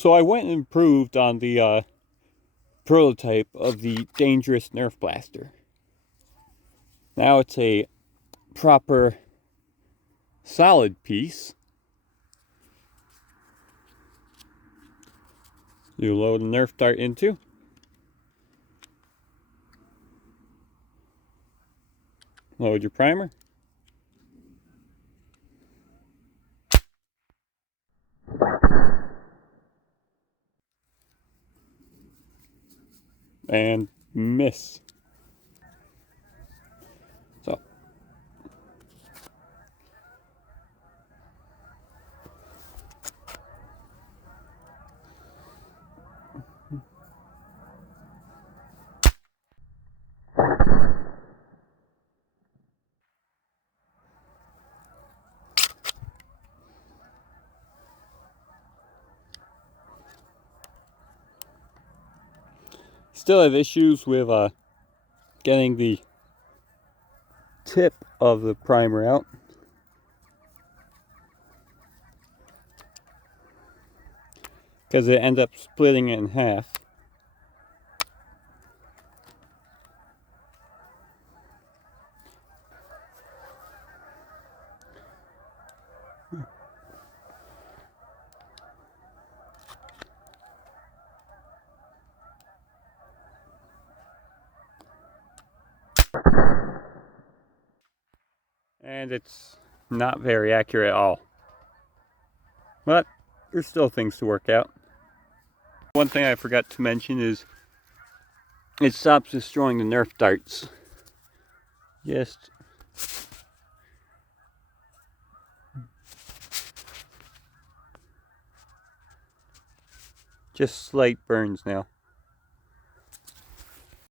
So I went and improved on the prototype of the dangerous Nerf blaster. Now it's a proper solid piece. You load a Nerf dart into. Load your primer. And miss. So still have issues with getting the tip of the primer out. Because it ends up splitting it in half. And it's not very accurate at all. But there's still things to work out. One thing I forgot to mention is it stops destroying the Nerf darts. Just slight burns now.